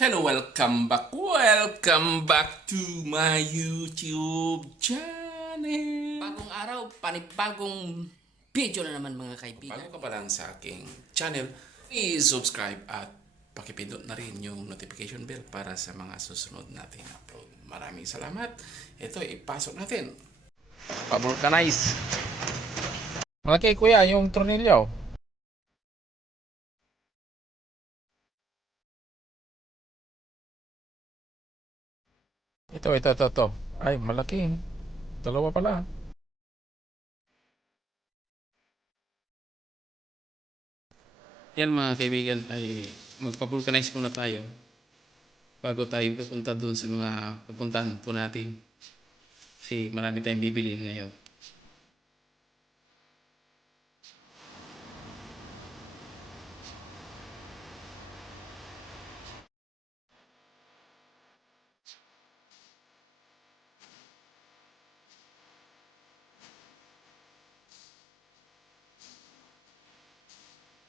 Hello, welcome back to my YouTube channel. Bagong araw, panibagong video na naman mga kaibigan. Bago ka pa lang sa aking channel, please subscribe at pakipindot na rin yung notification bell para sa mga susunod nating upload. Maraming salamat. Ito, ipasok natin. Pa-vulcanize. Okay, kuya, yung tornilyo. Ito. Ay, malaki. Dalawa pala. Yan mga kaibigan, ay magpa-vulcanize muna tayo bago tayo pupunta doon sa mga pupuntahan po natin. Kasi marami tayong bibili ngayon.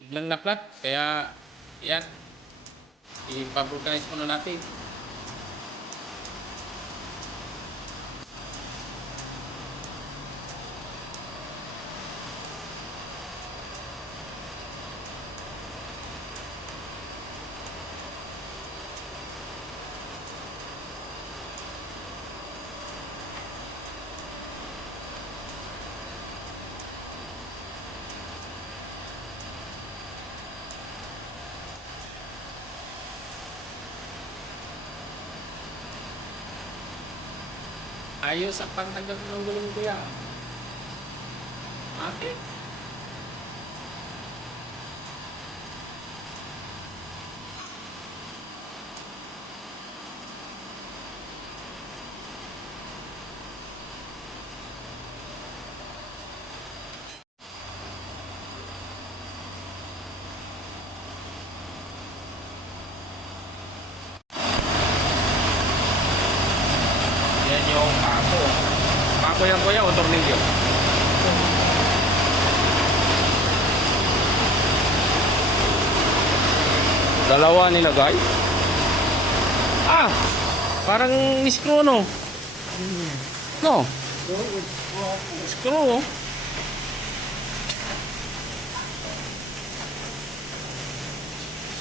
Biglang naplat, kaya yan, ipa-vulcanize muna natin. Ayos ang pagtanggal ng gulong kuya. Okay. Yan yung pako. Pako yan, kuya, o tornilyo? Dalawa nilagay. Ah! Parang screw, no? No? Screw, oh.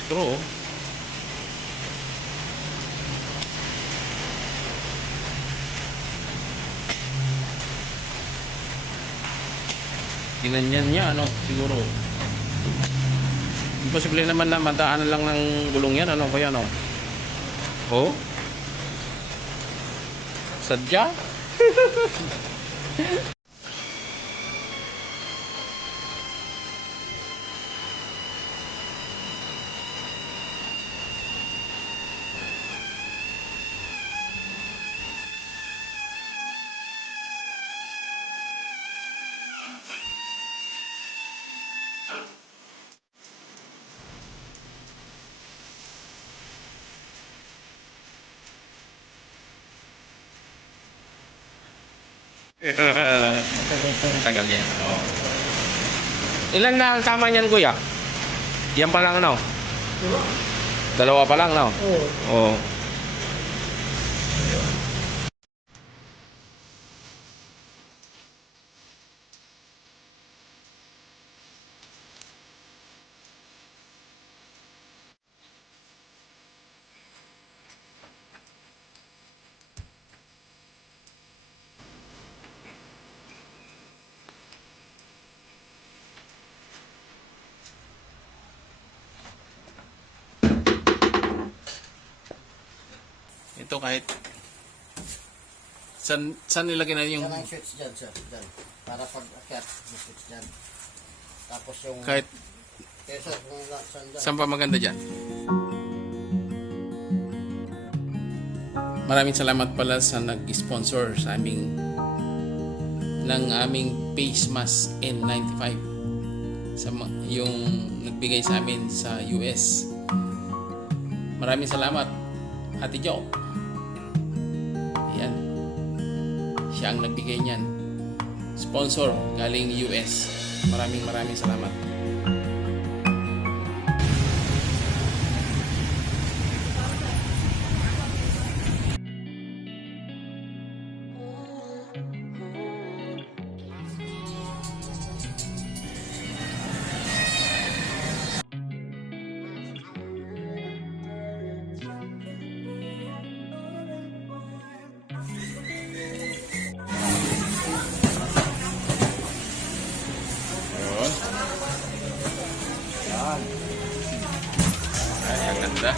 Screw, oh. Ginanyan niya, ano, siguro. Imposible naman na mataanan lang ng gulong yan, ano, kaya, no? Oh? Sadya? Tagal yan. Oh. Ilan na ang tama niyan, kuya? Yan pa lang, ano? Dalawa pa lang, no? Oo. Ito kahit saan nilagay na yung Yan ang switch dyan, sir. Dyan. Para pag-akyat, yung switch dyan. Tapos yung... kahit Kaya sir, kung saan dyan. saan pa maganda dyan. Maraming salamat pala sa nag-sponsor sa aming ng aming face mask N95 yung nagbigay sa amin sa US. Maraming salamat, Ate Jo. Yan. Siya ang nagbigay niyan. Sponsor galing US. Maraming salamat. Ganda.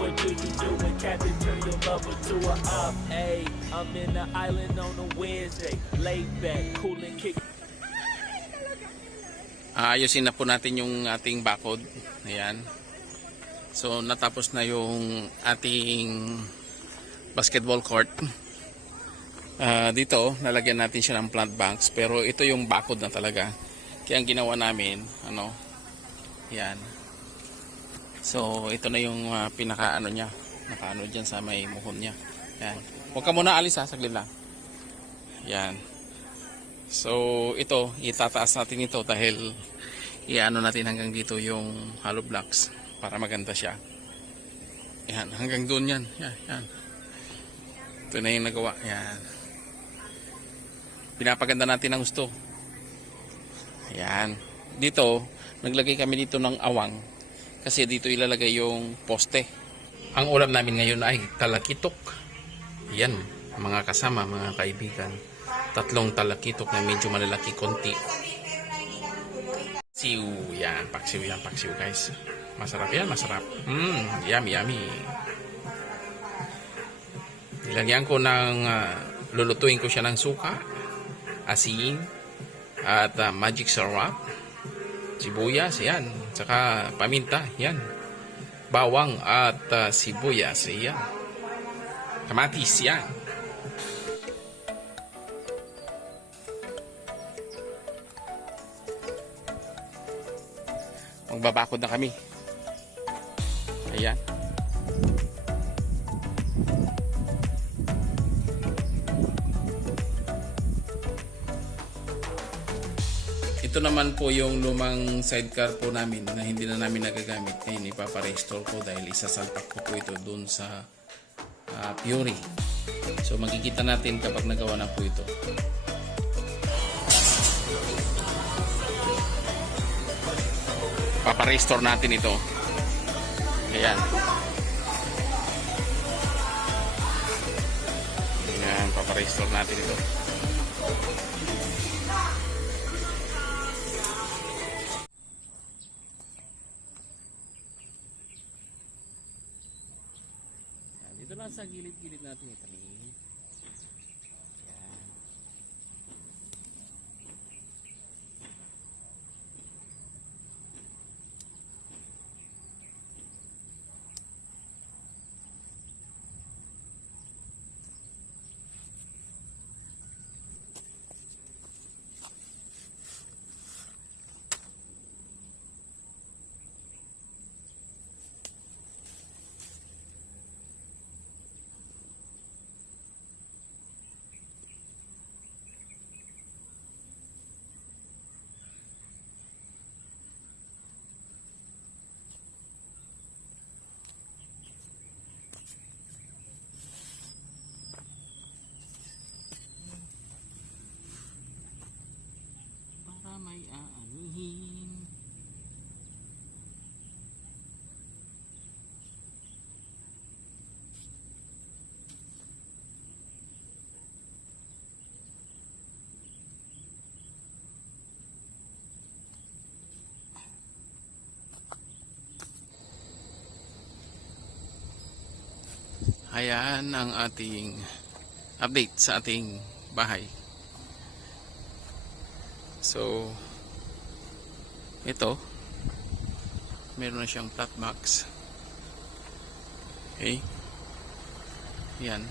What do you do when Captain turn your lover to a op? Ayy, I'm in the island on a Wednesday, laid back, cool and kick. Ayusin na po natin yung ating bakod. Ayan. So natapos na yung ating basketball court. Dito nalagyan natin siya ng plant banks, pero ito yung bakod na talaga. Kaya ang ginawa namin, ano, yan. So ito na yung pinaka ano niya, nakaano diyan sa may muhon niya. Yan. Huwag ka muna alis ha, saglit lang. Yan. So ito, itataas natin ito dahil iano natin hanggang dito yung hollow blocks para maganda siya. Yan, hanggang doon yan. Yan, yan. Ito na yung nagawa. Yan. Pinapaganda natin ang gusto. Yan. Dito, naglagay kami dito ng awang kasi dito ilalagay yung poste. Ang ulam namin ngayon ay talakitok. Yan, mga kasama, mga kaibigan. 3 talakitok na medyo malalaki konti. Paksiw, yan, paksiw guys. Masarap yan, masarap. Yummy, yummy. Nilagyan ko ng, lulutuin ko siya ng suka, asin, at magic syrup, sibuyas, yan, tsaka paminta, yan. Bawang at sibuyas, yan. Kamatis, yan. Magbabakod na kami. Ayan. Ito naman po yung lumang sidecar po namin na hindi na namin nagagamit. Ngayon ipapa-restore ko dahil isasalpak ko po ito dun sa Fury. So makikita natin kapag nagawa na po ito. Papa-restore natin ito. Ayan. Ayan, papa-restore natin ito. Dito lang sa gilid-gilid natin itanim. May aanihin. Ayan ang ating update sa ating bahay. So, ito, meron na siyang flat box. Okay. Yan.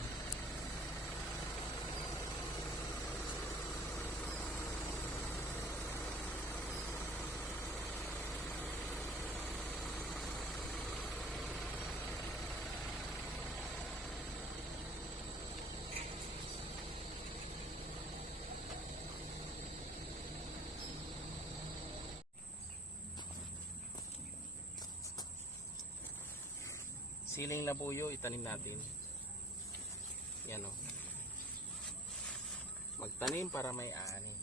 Siling labuyo itanim natin. Yan o. Magtanim para may ani.